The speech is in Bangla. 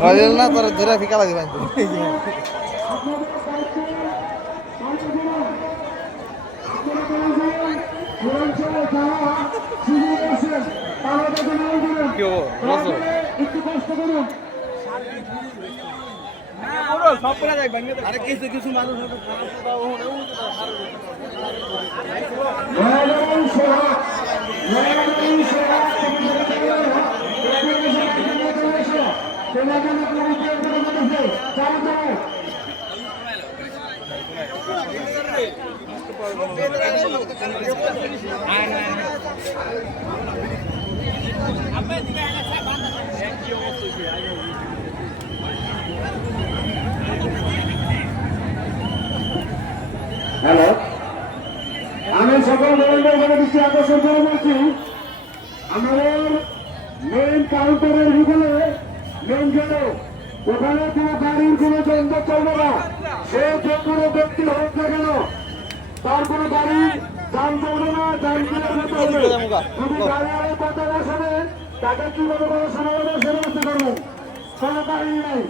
রয়েল না তোর ধরে ফিকা লাগে বাঁধতে কি একটু কষ্ট করুন আরে কিছু কিছু মানুষ হ্যালো আমি সকল মহিলাদের দৃষ্টি আকর্ষণ করে বলছি আমাদের মেইন কাউন্টারের ভিতরে মেইন গেলে ওখানে কোনো গাড়ির কোনো যন্ত্র চলবে না সে যে কোনো ব্যক্তি হোক না কেন তার কোনো গাড়ি যান চলবে না যান চলবে যদি গাড়ি কথা না শোনে তাকে কিভাবে করে শোনাবে সে ব্যবস্থা করবেন কোনো গাড়ি নাই